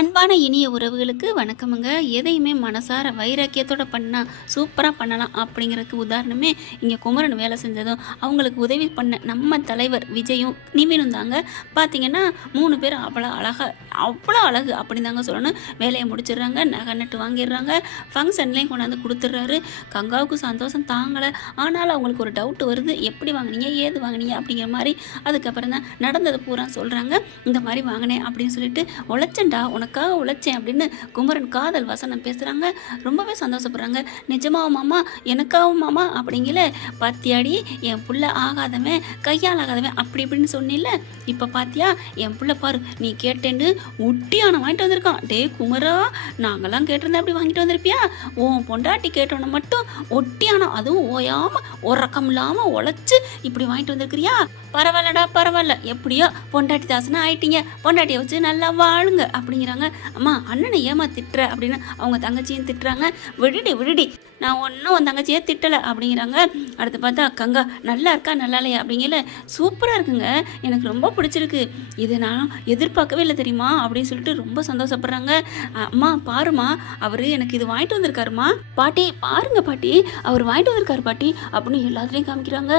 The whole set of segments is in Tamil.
அன்பான இனிய உறவுகளுக்கு வணக்கமுங்க. எதையுமே மனசார வைராக்கியத்தோட பண்ணால் சூப்பராக பண்ணலாம் அப்படிங்கிறதுக்கு உதாரணமே இங்கே குமரன் வேலை செஞ்சதும் அவங்களுக்கு உதவி பண்ண நம்ம தலைவர் விஜயும் நிவினும் தாங்க. பார்த்தீங்கன்னா மூணு பேர் அவ்வளோ அழகாக அவ்வளோ அழகு அப்படின்னு தாங்க சொல்லணும். வேலையை முடிச்சிடுறாங்க நகை நட்டு வாங்கிடுறாங்க ஃபங்க்ஷன்லேயும் கொண்டாந்து கொடுத்துட்றாரு. கங்காவுக்கு சந்தோஷம் தாங்கலை. ஆனாலும் அவங்களுக்கு ஒரு டவுட் வருது. எப்படி வாங்குனீங்க ஏது வாங்குனீங்க அப்படிங்கிற மாதிரி அதுக்கப்புறம் தான் நடந்தது பூரா சொல்கிறாங்க இந்த மாதிரி வாங்கினேன் அப்படின்னு சொல்லிட்டு உழைச்சண்டா உனக்காக உழைச்சேன் அப்படின்னு குமரன் காதல் வசனம் பேசுகிறாங்க ரொம்பவே சந்தோஷப்படுறாங்க. நிஜமாவும் மாமா? எனக்காகவும் மாமா? அப்படிங்கல. பாத்தியாடி என் புள்ள ஆகாதவன் கையால் ஆகாதவன் அப்படி இப்படின்னு சொன்னில்ல இப்போ பாத்தியா என் புள்ள பாரு நீ கேட்டேன்னு ஒட்டியான வாங்கிட்டு வந்திருக்கான். டே குமரா நாங்கள்லாம் கேட்டிருந்தா அப்படி வாங்கிட்டு வந்திருப்பியா? உன் பொண்டாட்டி கேட்டோன்னு மட்டும் ஒட்டியானம் அதுவும் ஓயாமல் உறக்கம் இல்லாமல் உழைச்சி இப்படி வாங்கிட்டு வந்திருக்கிறியா? பரவாயில்லடா பரவாயில்ல. எப்படியோ பொண்டாட்டி தாசனா ஆயிட்டீங்க. பொண்டாட்டியை வச்சு நல்லா வாழுங்க அப்படிங்கிற அப்படிங்கிறாங்க அம்மா அண்ணனை ஏமா திட்டுற அப்படின்னு அவங்க தங்கச்சியும் திட்டுறாங்க. விடுடி விடுடி நான் ஒன்றும் உன் தங்கச்சியை திட்டலை அப்படிங்கிறாங்க. அடுத்து பார்த்தா கங்கா நல்லா இருக்கா? நல்லா இல்லையா? அப்படிங்கல சூப்பராக இருக்குங்க. எனக்கு ரொம்ப பிடிச்சிருக்கு. இது நான் எதிர்பார்க்கவே இல்லை தெரியுமா? அப்படின்னு சொல்லிட்டு ரொம்ப சந்தோஷப்படுறாங்க. அம்மா பாருமா அவர் எனக்கு இது வாங்கிட்டு வந்திருக்காருமா பாட்டி பாருங்க பாட்டி அவர் வாங்கிட்டு வந்திருக்காரு பாட்டி அப்படின்னு எல்லாத்துலேயும் காமிக்கிறாங்க.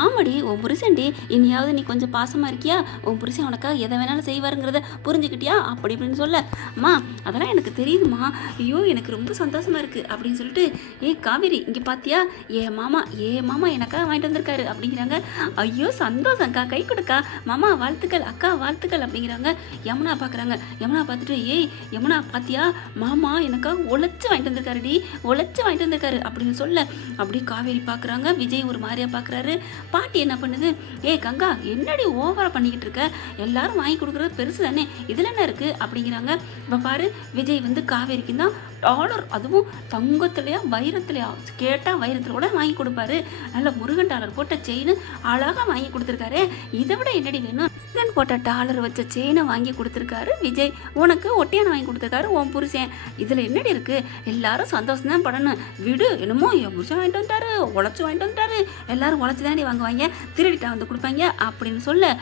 ஆமாடி உன் புருஷன்டி இனியாவது நீ கொஞ்சம் பாசமாக இருக்கியா? உன் புருஷன் உனக்காக எதை வேணாலும் செய்வாருங்கிறத புரிஞ்சுக்கிட்டியா? அப்படி இப்படின்னு சொல்ல அம்மா அதெல்லாம் எனக்கு தெரியுதுமா ஐயோ எனக்கு ரொம்ப சந்தோஷமா இருக்கு. அப்படின்னு சொல்லிட்டு ஏய் காவேரி இங்கே பாத்தியா? ஏ மாமா ஏ மாமா எனக்காக வாங்கிட்டு வந்திருக்காரு. அப்படிங்கிறாங்க. ஐயோ சந்தோஷம்க்கா கை கொடுக்கா. மாமா வாழ்த்துக்கள் அக்கா வாழ்த்துக்கள். அப்படிங்கிறாங்க. யமுனா பார்க்குறாங்க யமுனா பார்த்துட்டு ஏய் யமுனா பாத்தியா? மாமா எனக்காக உழைச்சி வாங்கிட்டு வந்திருக்காருடி. உழைச்சி வாங்கிட்டு வந்திருக்காரு. அப்படின்னு சொல்ல அப்படியே காவேரி பார்க்குறாங்க விஜய் ஒரு மாதிரியா பார்க்குறாரு பாட்டி என்ன பண்ணுது? ஏ கங்கா என்னடி ஓவரா பண்ணிக்கிட்டு இருக்க? எல்லாரும் வாங்கி கொடுக்குறது பெருசு தானே இதில் என்ன இருக்குது அப்படிங்கிறாங்க. இப்போ பாரு விஜய் வந்து காவேரிக்கு தான் டாலர் அதுவும் தங்கத்துலையா வைரத்துலையா? கேட்டால் வைரத்தில் கூட வாங்கி கொடுப்பாரு. நல்ல முருகன் டாலர் போட்ட செயின் அழகாக வாங்கி கொடுத்துருக்காரு. இதை விட என்னடி வேணும்? முருகன் போட்ட டாலர் வச்ச செயினை வாங்கி கொடுத்துருக்காரு விஜய். உனக்கு ஒட்டியான வாங்கி கொடுத்துருக்காரு உன் புருஷன். இதில் என்னடி இருக்குது எல்லாரும் சந்தோஷம் தான் படணும். விடு என்னமோ என் புருஷன் வாங்கிட்டு வந்துட்டாரு உழைச்சி வாங்கிட்டு வந்துட்டாரு எல்லாரும் உழைச்சி தானே வாங்குவாங்க. திருடிட்டா வந்து கொடுப்பாங்க அப்படின்னு சொல்ல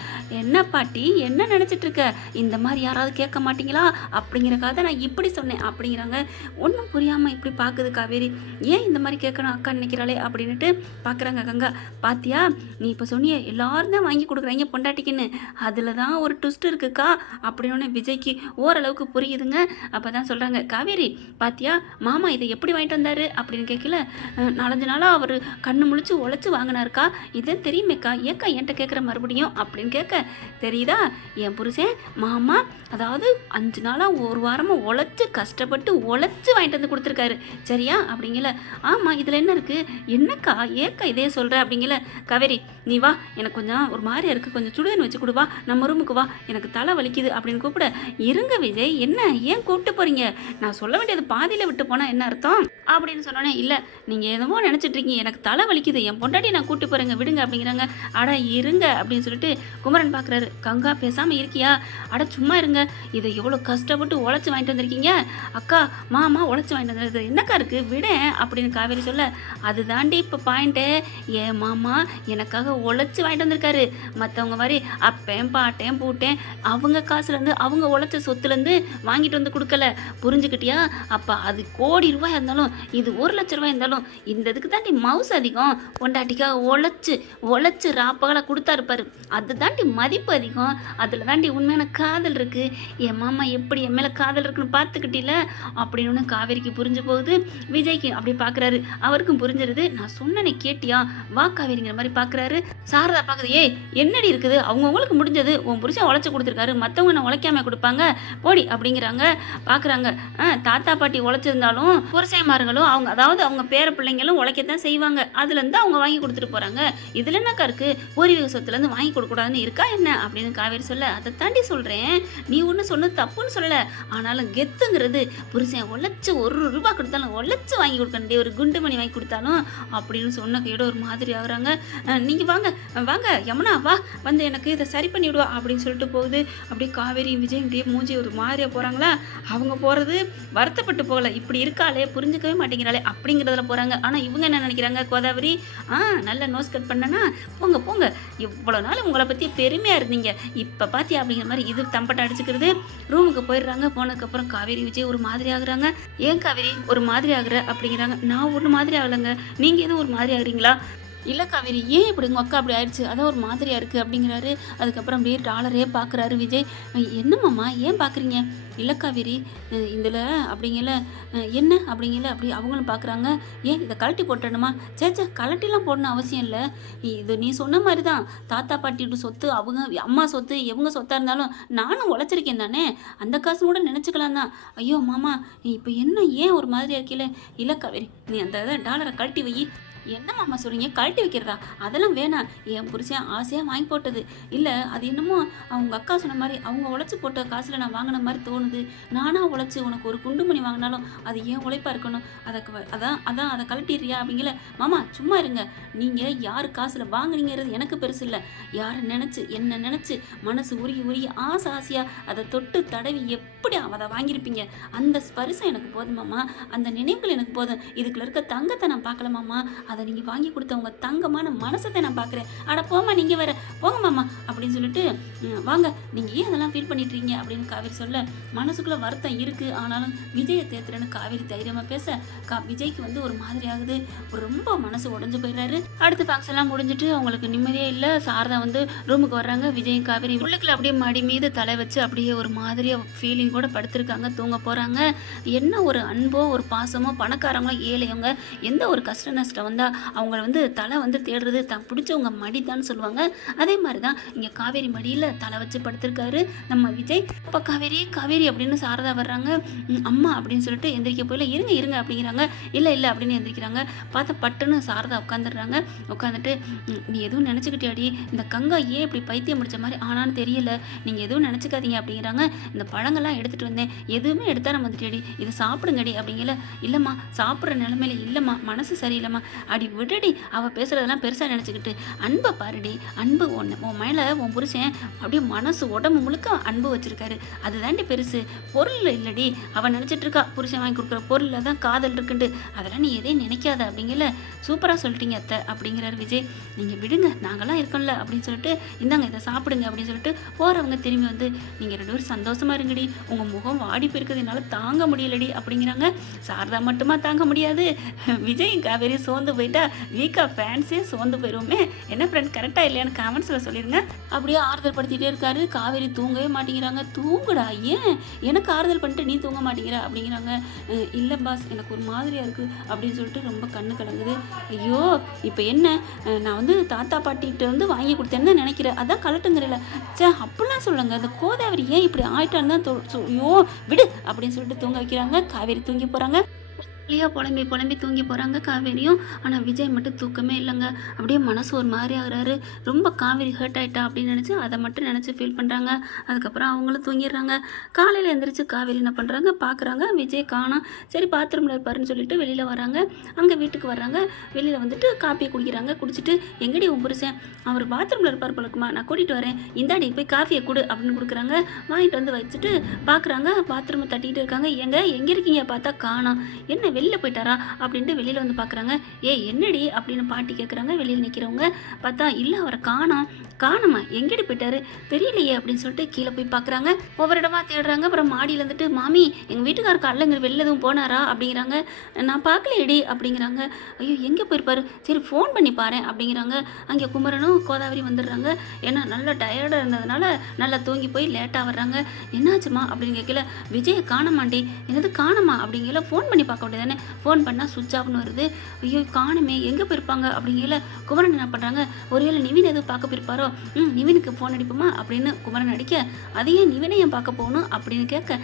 என்ன பாட்டி என்ன நினச்சிட்டு இருக்க? இந்த மாதிரி யாராவது கேட்க மாட்டீங்களா? அப்படிங்கிறக்காக தான் நான் இப்படி சொன்னேன் அப்படிங்கிறாங்க ஒன்றும் புரியாமல் இப்படி பார்க்குது காவேரி. ஏன் இந்த மாதிரி கேட்கணும் அக்கா நினைக்கிறாளே அப்படின்னுட்டு பார்க்குறாங்க கங்கா. பாத்தியா? நீ இப்போ சொன்னிய எல்லாரும் தான் வாங்கி கொடுக்குறாங்க பொண்டாட்டிக்குன்னு. அதில் தான் ஒரு ட்விஸ்ட் இருக்குக்கா. அப்படின்னு விஜய்க்கு ஓரளவுக்கு புரியுதுங்க. அப்போ தான் சொல்கிறாங்க காவேரி பாத்தியா? மாமா இதை எப்படி வாங்கிட்டு வந்தார்? அப்படின்னு கேட்கல நாலஞ்சு நாளாக அவர் கண்ணு முழிச்சு உழைச்சி வாங்கினாருக்கா. இதே தெரியுமேக்கா ஏக்கா என்கிட்ட கேட்குற மறுபடியும்? அப்படின்னு கேட்க தெரியுதா? என் புருஷன் மாமா அதாவது அஞ்சு நாளாக ஒரு வாரமாக உழைச்சி கஷ்டப்பட்டு உழைச்சி வாங்கிட்டு வந்து கொடுத்துருக்காரு. சரியா? அப்படிங்கல. ஆமாம் இதில் என்ன இருக்குது என்னக்கா ஏக்கா இதே சொல்கிற அப்படிங்கல. கவேரி நீ வா எனக்கு கொஞ்சம் ஒரு மாதிரியா இருக்குது கொஞ்சம் சுடுதன் வச்சு கொடுவா நம்ம ரூமுக்கு வா. எனக்கு தலை வலிக்குது அப்படின்னு கூப்பிட இருங்க விஜய் என்ன ஏன் கூப்பிட்டு போகிறீங்க நான் சொல்ல வேண்டியது பாதியில் விட்டு போனால் என்ன அர்த்தம்? அப்படின்னு சொன்னோன்னே இல்லை நீங்கள் எதுவோ நினச்சிட்டு இருக்கீங்க. எனக்கு தலை வலிக்குது. என் பொண்டாட்டி நான் கூப்பிட்டு போகிறேங்க விடுங்க அப்படிங்கிறாங்க. அட இருங்க அப்படின்னு சொல்லிட்டு குமரன் பார்க்குறாரு கங்கா பேசாமல் இருக்கியா? அட சும்மா இருங்க. இதை எவ்வளோ கஷ்டப்பட்டு உழைச்சி வாங்கிட்டு வந்திருக்கீங்க? அக்கா மா மாமா உழைச்சி வாங்கிட்டு வந்தது என்னக்கா இருக்குது விடேன் அப்படின்னு காவேரி சொல்ல அது தாண்டி இப்போ பாயிண்ட்டு என் மாமா எனக்காக உழைச்சி வாங்கிட்டு வந்திருக்காரு. மற்றவங்க மாதிரி அப்பேன் பாட்டேன் பூட்டேன் அவங்க காசுலேருந்து அவங்க உழைச்ச சொத்துலேருந்து வாங்கிட்டு வந்து கொடுக்கல. புரிஞ்சுக்கிட்டியா? அப்போ அது கோடி ரூபாய் இருந்தாலும் இது ஒரு லட்ச ரூபாய் இருந்தாலும் இந்த இதுக்கு தாண்டி மவுஸ் அதிகம். பொண்டாட்டிக்காக உழைச்சி உழைச்சி ராப்பகலாக கொடுத்தா இருப்பார் அது தாண்டி மதிப்பு அதிகம். அதில் தாண்டி உண்மையான காதல் இருக்குது என் மாமா எப்படி என் மேலே காதல் இருக்குன்னு பார்த்துக்கிட்டில? அப்படின்னு ஒன்று காவேரிக்கு புரிஞ்சு போகுது. விஜய்க்கு அப்படி பார்க்குறாரு அவருக்கும் புரிஞ்சிருது. நான் சொன்னனை கேட்டியா? வா காவேரிங்கிற மாதிரி பார்க்குறாரு சாரதா பார்க்குது ஏய் என்னடி இருக்குது? அவங்கவுங்களுக்கு முடிஞ்சது. உன் புருஷன் உழைச்சி கொடுத்துருக்காரு. மற்றவங்க நான் உழைக்காம கொடுப்பாங்க? போடி அப்படிங்கிறாங்க. பார்க்குறாங்க தாத்தா பாட்டி உழைச்சிருந்தாலும் புருஷன்மார்களும் அவங்க அதாவது அவங்க பேர பிள்ளைங்களும் உழைக்கத்தான் செய்வாங்க. அதுலேருந்து அவங்க வாங்கி கொடுத்துட்டு போகிறாங்க இதில் என்னக்கா இருக்குது பூர்வீக சொத்துலேருந்து வாங்கி கொடுக்கக்கூடாதுன்னு இருக்கா என்ன? அப்படின்னு காவேரி சொல்ல அதை தாண்டி சொல்கிறேன் நீ ஒன்று சொன்னது தப்புன்னு சொல்லலை. ஆனாலும் கெத்துங்கிறது புருஷன் உள்ள உழைச்சி ஒரு ரூபா கொடுத்தாலும் உழைச்சி வாங்கி கொடுக்கணுண்டே ஒரு குண்டு மணி வாங்கி கொடுத்தாலும் அப்படின்னு சொன்ன கையோட ஒரு மாதிரி ஆகுறாங்க. நீங்கள் வாங்க வாங்க யமுனா வா. வந்து எனக்கு இதை சரி பண்ணி விடுவா அப்படின்னு சொல்லிட்டு போகுது. அப்படியே காவேரி விஜய் இப்படியே மூஞ்சி ஒரு மாதிரியாக போகிறாங்களா அவங்க போகிறது வருத்தப்பட்டு போகல. இப்படி இருக்காளே புரிஞ்சுக்கவே மாட்டேங்கிறாளே அப்படிங்கிறதுல போகிறாங்க ஆனால் இவங்க என்ன நினைக்கிறாங்க? கோதாவரி ஆ நல்ல நோஸ் கட் பண்ணனா? போங்க போங்க. இவ்வளோ நாள் உங்களை பற்றி பெருமையாக இருந்தீங்க. இப்போ பார்த்தியா அப்படிங்கிற மாதிரி இது தம்பட்டை அடிச்சுக்கிறது. ரூமுக்கு போயிடுறாங்க. போனதுக்கப்புறம் காவேரி விஜய் ஒரு மாதிரி ஆகுறாங்க. ஏன் காவேரி? ஒரு மாதிரி ஆகுற அப்படிங்கிறாங்க. நான் ஒரு மாதிரி ஆகலைங்க. நீங்கள் எதுவும் ஒரு மாதிரி ஆகுறீங்களா? இல்லை காவேரி ஏன் இப்படி உங்கள் அக்கா அப்படி ஆயிடுச்சு? அதான் ஒரு மாதிரியாக இருக்குது அப்படிங்கிறாரு. அதுக்கப்புறம் அப்படியே டாலரே பார்க்குறாரு விஜய். என்னம்மாம்மா? ஏன் பார்க்குறீங்க இல்லை காவேரி இதில் அப்படிங்கல என்ன அப்படிங்கல? அப்படி அவங்களும் பார்க்குறாங்க ஏன் இதை கழட்டி போட்டணுமா சேச்சா கழட்டிலாம் போடணும் அவசியம் இல்லை. இது நீ சொன்ன மாதிரி தான் தாத்தா பாட்டியோட சொத்து அவங்க அம்மா சொத்து எவங்க சொத்தாக இருந்தாலும் நானும் உழைச்சிருக்கேன் தானே. அந்த காசு கூட நினச்சிக்கலாம் தான். ஐயோ மாமா இப்போ என்ன ஏன் ஒரு மாதிரியாக இருக்கீல இல்லை காவேரி நீ அந்த இதை டாலரை கழட்டி வை. என்ன மாமா சொல்கிறீங்க கழட்டி வைக்கிறதா? அதெல்லாம் வேணாம். என் புருஷன் ஆசையாக வாங்கி போட்டது. இல்லை அது என்னமோ அவங்க அக்கா சொன்ன மாதிரி அவங்க உழைச்சி போட்ட காசில் நான் வாங்கின மாதிரி தோணுது. நானாக உழைச்சி உனக்கு ஒரு குண்டு மணி வாங்கினாலும் அது ஏன் உழைப்பாக இருக்கணும்? அதை அதான் அதான் அதை கழட்டிடுறியா அப்படிங்கல. மாமா சும்மா இருங்க. நீங்கள் யார் காசில் வாங்குனீங்கிறது எனக்கு பெருசு இல்லை. யாரை நினச்சி என்ன நினச்சி மனசு உருகி உருகி ஆசை ஆசையாக அதை தொட்டு தடவி எப்படி அதை வாங்கியிருப்பீங்க? அந்த ஸ்பரிசம் எனக்கு போதும் மாமா. அந்த நினைவுகள் எனக்கு போதும். இதுக்குள்ள இருக்க தங்கத்தை நான் பார்க்கல மாமா. அதை நீங்கள் வாங்கி கொடுத்தவங்க தங்கமான மனசத்தை நான் பார்க்குறேன் அட போமா நீங்கள் வர போங்க மாமா அப்படின்னு சொல்லிட்டு வாங்க நீங்கள் ஏன் அதெல்லாம் ஃபீல் பண்ணிட்டு அப்படின்னு காவேரி சொல்ல மனசுக்குள்ளே வருத்தம் இருக்குது ஆனாலும் விஜயை தேத்துறேன்னு காவேரி தைரியமாக பேச கா விஜய்க்கு வந்து ஒரு மாதிரி ஆகுது. ரொம்ப மனசு உடஞ்சு போயிடுறாரு. அடுத்த ஃபங்க்ஷன் எல்லாம் முடிஞ்சிட்டு அவங்களுக்கு நிம்மதியே இல்லை. சாரதா வந்து ரூமுக்கு வர்றாங்க. விஜய் காவேரி உள்ளுக்குள்ள அப்படியே மடி மீது தலை வச்சு அப்படியே ஒரு மாதிரியாக ஃபீலிங் கூட படுத்திருக்காங்க. தூங்க போகிறாங்க என்ன ஒரு அன்போ ஒரு பாசமோ பணக்காரங்களோ ஏழையவங்க எந்த ஒரு கஷ்ட நஷ்டம் வந்தால் அவங்கள வந்து தலை வந்து தேடுறது தான் பிடிச்சவங்க மடி தான் சொல்லுவாங்க. அதே மாதிரி தான் இங்கே காவேரி மடியில் தலை வச்சு படுத்திருக்காரு நம்ம விஜய். அப்போ காவேரி காவேரி அப்படின்னு சாரதா வர்றாங்க. அம்மா அப்படின்னு சொல்லிட்டு எந்திரிக்க போயில இருங்க இருங்க அப்படிங்கிறாங்க. இல்லை இல்லை அப்படின்னு எந்திரிக்கிறாங்க. பார்த்தா பட்டுன்னு சாரதா உட்காந்துடுறாங்க உட்காந்துட்டு நீ எதுவும் நினச்சிக்கிட்டியாடி? இந்த கங்கா ஏன் இப்படி பைத்தியம் முடிச்ச மாதிரி ஆனான்னு தெரியல. நீங்கள் எதுவும் நினச்சிக்காதீங்க அப்படிங்கிறாங்க. இந்த பழங்கள்லாம் எடுத்துகிட்டு வந்தேன். எதுவுமே எடுத்தாரம் வந்துட்டேடி இதை சாப்பிடுங்கடி அப்படிங்கல. இல்லைம்மா சாப்பிட்ற நிலமையில இல்லைம்மா. மனசு சரியில்லைம்மா. அடி விடுடி அவள் பேசுகிறதெல்லாம் பெருசாக நினச்சிக்கிட்டு அன்பை பாருடி அன்பு ஒன்று உன் மேலே உன் புருஷன் அப்படியே மனசு உடம்பு முழுக்க அன்பு வச்சுருக்காரு. அதுதாண்டி பெருசு பொருள் இல்லடி. அவன் நினச்சிட்டு இருக்கா புருஷன் வாங்கி கொடுக்குற பொருளில் தான் காதல் இருக்குன்ட்டு. அதெல்லாம் நீ எதையும் நினைக்காத அப்படிங்கல. சூப்பராக சொல்லிட்டீங்க அத்தை அப்படிங்கிறாரு விஜய். நீங்கள் விடுங்க நாங்களாம் இருக்கோம்ல அப்படின்னு சொல்லிட்டு இந்தாங்க இதை சாப்பிடுங்க அப்படின்னு சொல்லிட்டு போகிறவங்க திரும்பி வந்து நீங்கள் ரெண்டு பேரும் சந்தோஷமாக இருங்கடி. உங்கள் முகம் வாடி போயிருக்குது என்னால் தாங்க முடியலடி அப்படிங்கிறாங்க. சாரதா மட்டுமா தாங்க முடியாது. விஜய் காவேரி சோர்ந்து போயிட்டா வீக்காக ஃபேன்ஸே சோர்ந்து போயிடுவோமே என்ன ஃப்ரெண்ட் கரெக்டாக இல்லையான்னு கமெண்ட்ஸில் சொல்லிடுங்க அப்படியே ஆறுதல் படுத்திட்டே இருக்காரு. காவேரி தூங்கவே மாட்டேங்கிறாங்க. தூங்குடா ஏன்? எனக்கு ஆறுதல் பண்ணிட்டு நீ தூங்க மாட்டேங்கிற? அப்படிங்கிறாங்க. இல்லை பாஸ் எனக்கு ஒரு மாதிரியாக இருக்குது அப்படின்னு சொல்லிட்டு ரொம்ப கண்ணு கலங்குது. ஐயோ இப்போ என்ன? நான் வந்து தாத்தா பாட்டிகிட்ட வந்து வாங்கி கொடுத்தேன்னு தான் நினைக்கிறேன். அதான் கலட்டுங்கிறல. சே அப்படிலாம் சொல்லுங்க. அந்த கோதாவரி ஏன் இப்படி ஆயிட்டான்னு தான் ஐயோ விடு அப்படின்னு சொல்லிட்டு தூங்க வைக்கிறாங்க. காவேரி தூங்கி போகிறாங்க லியா புலம்பி புலம்பி தூங்கி போகிறாங்க காவேரியும். ஆனால் விஜய் மட்டும் தூக்கமே இல்லைங்க. அப்படியே மனசு ஒரு மாதிரி ஆகுறாரு. ரொம்ப காவேரி ஹர்ட் ஆகிட்டா அப்படின்னு நினச்சி அதை மட்டும் நினச்சி ஃபீல் பண்ணுறாங்க அதுக்கப்புறம் அவங்களும் தூங்கிடுறாங்க. காலையில் எழுந்திரிச்சு காவேரி என்ன பண்ணுறாங்க பார்க்குறாங்க விஜய் காணும். சரி பாத்ரூமில் இருப்பாருன்னு சொல்லிட்டு வெளியில் வராங்க. அங்கே வீட்டுக்கு வர்றாங்க. வெளியில் வந்துட்டு காப்பியை குடிக்கிறாங்க. குடிச்சிட்டு எங்கடி உன் புருஷன்? அவர் பாத்ரூமில் இருப்பார் போலக்குமா. நான் கூட்டிகிட்டு வரேன். இந்தாடி போய் காஃபியை கொடு அப்படின்னு கொடுக்குறாங்க. வாங்கிட்டு வந்து வச்சுட்டு பார்க்குறாங்க பாத்ரூமை தட்டிகிட்டு இருக்காங்க. எங்கே எங்கே இருக்கீங்க? பார்த்தா காணும். என்ன வெளியில் போயிட்டாரா அப்படின்ட்டு வெளியில் வந்து பார்க்குறாங்க ஏய் என்னடி அப்படின்னு பாட்டி கேட்குறாங்க வெளியில் நிற்கிறவங்க பார்த்தா இல்லை அவரை காணோம். காணுமா? எங்கேடி போயிட்டாரு? தெரியலையே அப்படின்னு சொல்லிட்டு கீழே போய் பார்க்குறாங்க ஒவ்வொரு இடமா தேடுறாங்க. அப்புறம் மாடியில் இருந்துட்டு மாமி எங்கள் வீட்டுக்காரருக்கு அல்லங்க வெளில எதுவும் போனாரா? அப்படிங்கிறாங்க. நான் பார்க்கலையேடி அப்படிங்கிறாங்க. ஐயோ எங்கே போயிருப்பாரு? சரி ஃபோன் பண்ணி பாரு அப்படிங்கிறாங்க. அங்கே குமரனும் கோதாவரி வந்துடுறாங்க. ஏன்னா நல்லா டயர்டாக இருந்ததுனால நல்லா தூங்கி போய் லேட்டாக வர்றாங்க. என்னாச்சுமா? அப்படின்னு கேட்கல. விஜயை காணமாண்டி? என்னது காணமா? அப்படிங்கல ஃபோன் பண்ணி பார்க்க வேண்டியது அப்படிங்கன்னு ஃபோன் பண்ணால் சுவிட்ச் ஆஃப்னு வருது. ஐயோ காணுமே எங்கே போயிருப்பாங்க அப்படிங்கிற குமரன் என்ன பண்ணுறாங்க ஒருவேளை நிவின் எதுவும் பார்க்க போயிருப்பாரோ? ம் நிவினுக்கு ஃபோன் அடிப்போமா? அப்படின்னு குமரன் அடிக்க அதையே நிவினை ஏன் பார்க்க போகணும் அப்படின்னு கேட்க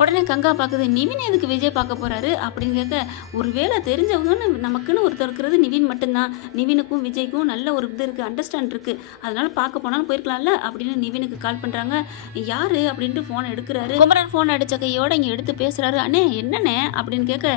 உடனே கங்கா பார்க்குது நிவின் எதுக்கு விஜய் பார்க்க போகிறாரு அப்படின்னு கேட்க ஒருவேளை தெரிஞ்சவங்கன்னு நமக்குன்னு ஒருத்தர் இருக்கிறது நிவின் மட்டும்தான். நிவினுக்கும் விஜய்க்கும் நல்ல ஒரு இது இருக்குது அண்டர்ஸ்டாண்ட் இருக்குது அதனால பார்க்க போனாலும் போயிருக்கலாம்ல? அப்படின்னு நிவினுக்கு கால் பண்ணுறாங்க யாரு? அப்படின்ட்டு ஃபோன் எடுக்கிறாரு. குமரன் ஃபோன் அடிச்ச கையோட இங்கே எடுத்து பேசுகிறாரு அண்ணே என்னண்ணே? அப்படின்னு கேட்க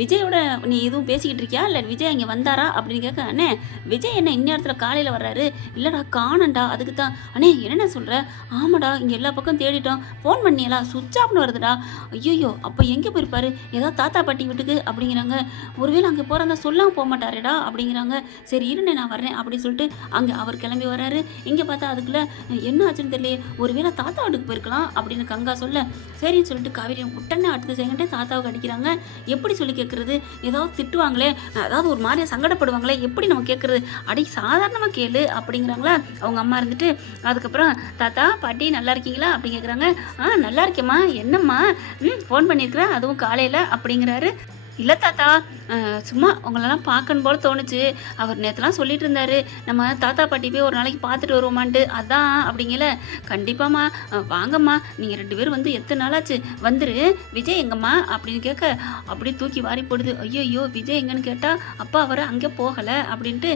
விஜயோட நீ எதுவும் பேசிக்கிட்டு இருக்கியா? இல்லை விஜய் இங்கே வந்தாரா? அப்படின்னு கேட்க அண்ணே விஜய் என்ன இந்நேரத்தில் காலையில் வர்றாரு? இல்லைடா காணண்டா அதுக்கு தான் அண்ணே என்னண்ணே சொல்கிற ஆமாடா இங்கே எல்லா பக்கம் தேடிட்டோம். ஃபோன் பண்ணியலா சுவிட்ச் ஆஃப்னு வருதுடா. ஐயோ அப்போ எங்கே போயிருப்பாரு? ஏதோ தாத்தா பாட்டி வீட்டுக்கு? அப்படிங்கிறாங்க. ஒருவேளை அங்கே போகிறதா சொல்லாமல் போக மாட்டாரேடா அப்படிங்கிறாங்க. சரி இருண்ணே நான் வர்றேன் அப்படின்னு சொல்லிட்டு அங்கே அவர் கிளம்பி வராரு இங்கே பார்த்தா அதுக்குள்ளே என்ன ஆச்சுன்னு தெரியலையே. ஒருவேளை தாத்தா வீட்டுக்கு போயிருக்கலாம் அப்படின்னு கங்கா சொல்ல. சரின்னு சொல்லிட்டு காவேரி உடனே அடுத்த செகண்டே தாத்தாவுக்கு அடிக்கிறாங்க. எப்படி சொல்லி கேட்குறது ஏதாவது திட்டுவாங்களே? அதாவது ஒரு மாதிரியா சங்கடப்படுவாங்களே? எப்படி நம்ம கேட்குறது அடி சாதாரணமாக கேளு அப்படிங்கிறாங்களா? அவங்க அம்மா இருந்துட்டு அதுக்கப்புறம் தாத்தா பாட்டி நல்லா இருக்கீங்களா? அப்படி கேட்குறாங்க ஆ நல்லா இருக்கேம்மா. என்னம்மா? ம் ஃபோன் பண்ணியிருக்கிறேன். அதுவும் காலையில். அப்படிங்கிறாரு. இல்லை தாத்தா சும்மா உங்களெல்லாம் பார்க்கணும் போல தோணுச்சு. அவர் நேற்றுலாம் சொல்லிட்டு இருந்தாரு நம்ம தாத்தா பாட்டி போய் ஒரு நாளைக்கு பார்த்துட்டு வருவோமான்ட்டு. அதான் அப்படிங்கல. கண்டிப்பாம்மா. வாங்கம்மா. நீங்கள் ரெண்டு பேரும் வந்து எத்தனை நாளாச்சு? வந்துரு. விஜய் எங்கம்மா? அப்படின்னு கேட்க அப்படியே தூக்கி வாரி போடுது. ஐயோ ஐயோ விஜய் எங்கன்னு கேட்டால் அப்பா அவர் அங்கே போகலை அப்படின்ட்டு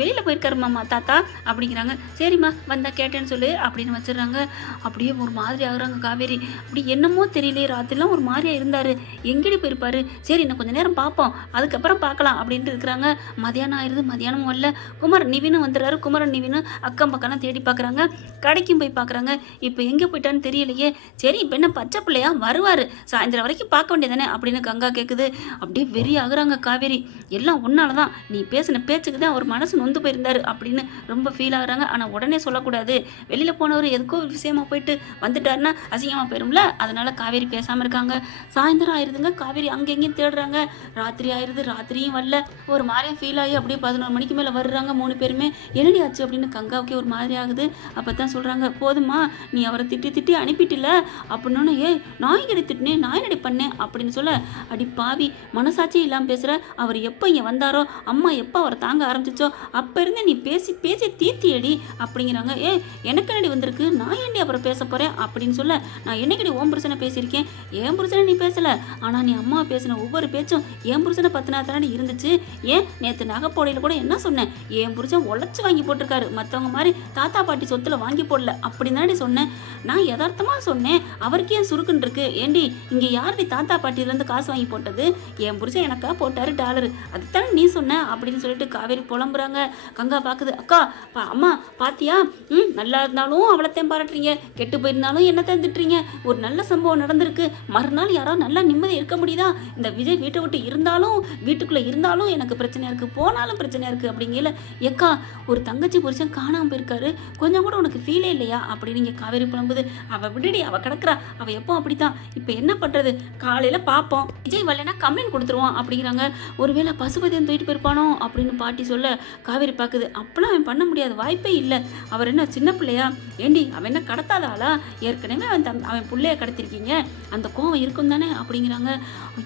வெளியில் போயிருக்காருமாம்மா தாத்தா அப்படிங்கிறாங்க. சரிம்மா வந்தால் கேட்டேன்னு சொல்லு அப்படின்னு வச்சிடுறாங்க. அப்படியே ஒரு மாதிரி ஆகுறாங்க காவேரி. அப்படி என்னமோ தெரியலையே ராத்திரிலாம் ஒரு மாதிரியாக இருந்தார். எங்கடி போயிருப்பாரு? சரி இன்னும் கொஞ்ச நேரம் பார்ப்போம். அதுக்கப்புறம் பார்க்கலாம் அப்படின்ட்டு இருக்கிறாங்க. மதியானம் ஆயிடுது மதியானம் வரல குமரன் நிவினும் வந்துடுறாரு. குமரன் நிவினு அக்கம் பக்கம்லாம் தேடி பார்க்குறாங்க. கடைக்கும் போய் பார்க்குறாங்க. இப்போ எங்கே போயிட்டான்னு தெரியலையே. சரி இப்போ என்ன பச்சை பிள்ளையா? வருவார். சாயந்தரம் வரைக்கும் பார்க்க வேண்டியதானே அப்படின்னு கங்கா கேட்குது அப்படியே வெறி ஆகுறாங்க காவேரி. எல்லாம் உன்னால தான். நீ பேசின பேச்சுக்கு தான் அவர் மனசு நொந்து போயிருந்தாரு அப்படின்னு ரொம்ப ஃபீல் ஆகுறாங்க. ஆனால் உடனே சொல்லக்கூடாது. வெளியில் போனவர் எதுக்கோ ஒரு விஷயமா போயிட்டு வந்துட்டாருன்னா அசிங்கமாக போயிரும்ல. அதனால காவேரி பேசாமல் இருக்காங்க. சாயந்தரம் ஆயிருதுங்க. காவேரி அங்கே தேடுறாங்க. வர்றாங்க. ராத்திரி ஆயிடுது ராத்திரியும் வரல. ஒரு மாதிரியே ஃபீல் ஆகி அப்படியே பதினோரு மணிக்கு மேலே வர்றாங்க மூணு பேருமே. என்னடி ஆச்சு அப்படின்னு கங்காவுக்கே ஒரு மாதிரி ஆகுது. அப்போ தான் சொல்கிறாங்க போதுமா நீ அவரை திட்டி திட்டி அனுப்பிட்டில அப்படின்னோன்னு ஏய் நான் எங்கடி திட்டினேன் நான் என்னடி பண்ணேன் அப்படின்னு சொல்ல அடி பாவி மனசாட்சி இல்லாமல் பேசுகிற அவர் எப்போ இங்கே வந்தாரோ அம்மா எப்போ அவரை தாங்க ஆரம்பிச்சிச்சோ அப்போ இருந்து நீ பேசி பேசி தீர்த்தியடி. அப்படிங்கிறாங்க ஏ எனக்கு என்னடி வந்திருக்கு? நான் ஏன்டி அப்புறம் பேச போகிறேன் அப்படின்னு சொல்ல நான் என்னைக்கடி ஓம் புருஷனை பேசியிருக்கேன்? ஏன் புருஷனை நீ பேசலை? ஆனால் நீ அம்மா பேசின ஒவ்வொரு பேச்சும் என் புருஷனை பத்தினா தானே இருந்துச்சு? ஏன் நேற்று நகைப்போடையில் கூட என்ன சொன்னேன்? என் புருஷன் உழைச்சி வாங்கி போட்டிருக்காரு. மற்றவங்க மாதிரி தாத்தா பாட்டி சொத்தில் வாங்கி போடல. அப்படின்னு தானே சொன்னேன். நான் யதார்த்தமாக சொன்னேன் அவருக்கு ஏன் சுருக்குன்னு இருக்கு. ஏண்டி இங்கே யாருடி தாத்தா பாட்டியிலேருந்து காசு வாங்கி போட்டது? என் புருஷன் எனக்கா போட்டாரு டாலர். அதுதானே நீ சொன்ன? அப்படின்னு சொல்லிட்டு காவேரி புலம்புறாங்க. கங்கா பார்க்குது அக்கா பா அம்மா பாத்தியா? ம் நல்லா இருந்தாலும் அவளைத்தான் பாராட்டுறீங்க. கெட்டு போயிருந்தாலும் என்னத்தான் திட்டுறீங்க. ஒரு நல்ல சம்பவம் நடந்திருக்கு. மறுநாள் யாரோ நல்லா நிம்மதி இருக்க முடியுதா? இந்த விஜய் வீட்டை விட்டு இருந்தாலும் வீட்டுக்குள்ளே இருந்தாலும் எனக்கு பிரச்சனையாக இருக்குது போனாலும் பிரச்சனையாக இருக்குது அப்படிங்கல ஏக்கா ஒரு தங்கச்சி புருஷன் காணாமல் போயிருக்காரு. கொஞ்சம் கூட உனக்கு ஃபீலே இல்லையா? அப்படின்னு இங்கே காவேரி புலம்புது. அவள் விடுடி அவள் கிடக்குறா. அவள் எப்போ அப்படித்தான். இப்போ என்ன பண்ணுறது காலையில் பார்ப்போம் விஜய் வரலைன்னா கம்ப்ளைண்ட் கொடுத்துருவான் அப்படிங்கிறாங்க. ஒருவேளை பசுபதியன் தூக்கிட்டு போயிருப்பானோ? அப்படின்னு பாட்டி சொல்ல காவேரி பார்க்குது அப்பெல்லாம் அவன் பண்ண முடியாது வாய்ப்பே இல்லை. அவர் என்ன சின்ன பிள்ளையா? ஏண்டி அவன் என்ன கடத்தாத ஆளா? ஏற்கனவே அவன் தம் அவன் பிள்ளைய கடத்திருக்கீங்க. அந்த கோவம் இருக்கும் தானே அப்படிங்கிறாங்க.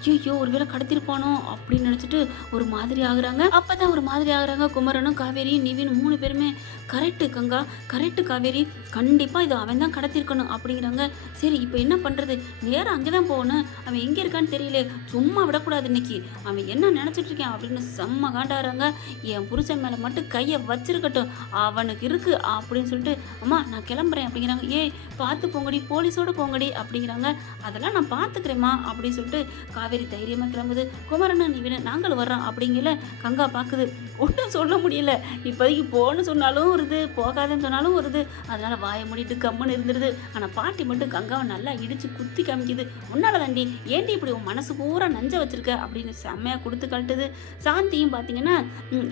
ஐயோ ஒருவேளை கடத்திருப்பானோ அப்படின்னு நினச்சிட்டு ஒரு மாதிரி ஆகுறாங்க. அப்போ தான் ஒரு மாதிரி ஆகுறாங்க குமரனும் காவேரி நிவின் மூணு பேருமே. Correct Ganga correct Kaveri. கண்டிப்பாக இது அவன் தான் கடத்திருக்கணும் அப்படிங்கிறாங்க. சரி இப்போ என்ன பண்ணுறது நேரம் அங்கே தான் போகணும். அவன் எங்கே இருக்கான்னு தெரியல. சும்மா விடக்கூடாது இன்னைக்கு. அவன் என்ன நினச்சிட்டு இருக்கான் அப்படின்னு செம்ம காண்டாடுறாங்க என் புருஷன் மேலே மட்டும் கையை வச்சிருக்கட்டும். அவனுக்கு இருக்கு அப்படின்னு சொல்லிட்டு அம்மா நான் கிளம்புறேன் அப்படிங்கிறாங்க. ஏய் பார்த்து போங்கடி போலீஸோடு போங்கடி அப்படிங்கிறாங்க. அதெல்லாம் நான் பார்த்துக்கிறேம்மா அப்படின்னு சொல்லிட்டு காவேரி தைரியமாக கிளம்புது குமரன் நிவின நாங்கள் வர்றோம் அப்படிங்கல கங்கா பார்க்குது ஒன்றும் சொல்ல முடியல. இப்போதைக்கு போன்னு சொன்னாலும் வருது போகாதுன்னு சொன்னாலும் வருது. அதனால் வாயை மூடிட்டு கம்முன்னு இருந்துருது. ஆனால் பாட்டி மட்டும் கங்காவை நல்லா இடிச்சு குத்தி காமிக்குது. உன்னால தாண்டி ஏண்டி இப்படி உன் மனசு பூரா நஞ்ச வச்சிருக்க அப்படின்னு செம்மையாக கொடுத்து கழட்டுது. சாந்தியும் பார்த்தீங்கன்னா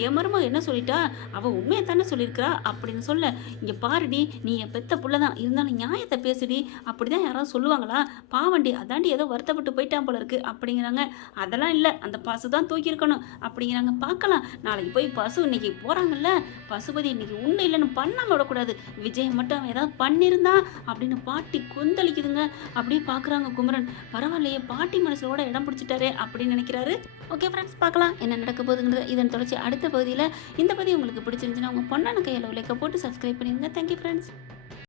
என் மருமக என்ன சொல்லிட்டா? அவள் உண்மையை தானே சொல்லியிருக்கிறா அப்படின்னு சொல்ல இங்கே பாருடி நீ என் பெத்த புள்ள தான் இருந்தாலும் நியாயத்தை பேசுடி. அப்படி தான் யாராவது சொல்லுவாங்களா? பாவண்டி அதாண்டி ஏதோ வருத்தப்பட்டு போயிட்டான் போல இருக்கு. அப்படிங்கிறாங்க. அதெல்லாம் இல்லை. அந்த பசு தான் தூக்கியிருக்கணும். அப்படிங்கிறாங்க. பார்க்கலாம். நாளைக்கு போய் பசு இன்னைக்கு போகிறாங்கல்ல பசுபதி இன்னைக்கு உண்டு இல்லைன்னு பண்ணாமல் விடக்கூடாது. விஜய் மட்டும் அவன் ஏதாவது பண்ணியிருந்தா அப்படின்னு பாட்டி கொந்தளிக்குதுங்க. அப்படியே பார்க்குறாங்க குமரன். பரவாயில்லையே பாட்டி மனசோட இடம் பிடிச்சிட்டாரே அப்படின்னு நினைக்கிறாரு. ஓகே ஃப்ரெண்ட்ஸ் பார்க்கலாம். என்ன நடக்க போகுதுங்கிறது. இதன் தொடர்ச்சி அடுத்த பகுதியில் இந்த பகுதி உங்களுக்கு பிடிச்சிருந்துச்சுன்னா உங்கள் பொண்ணான கையில் உழைக்க போட்டு சப்ஸ்கிரைப் பண்ணிடுங்க. Thank you friends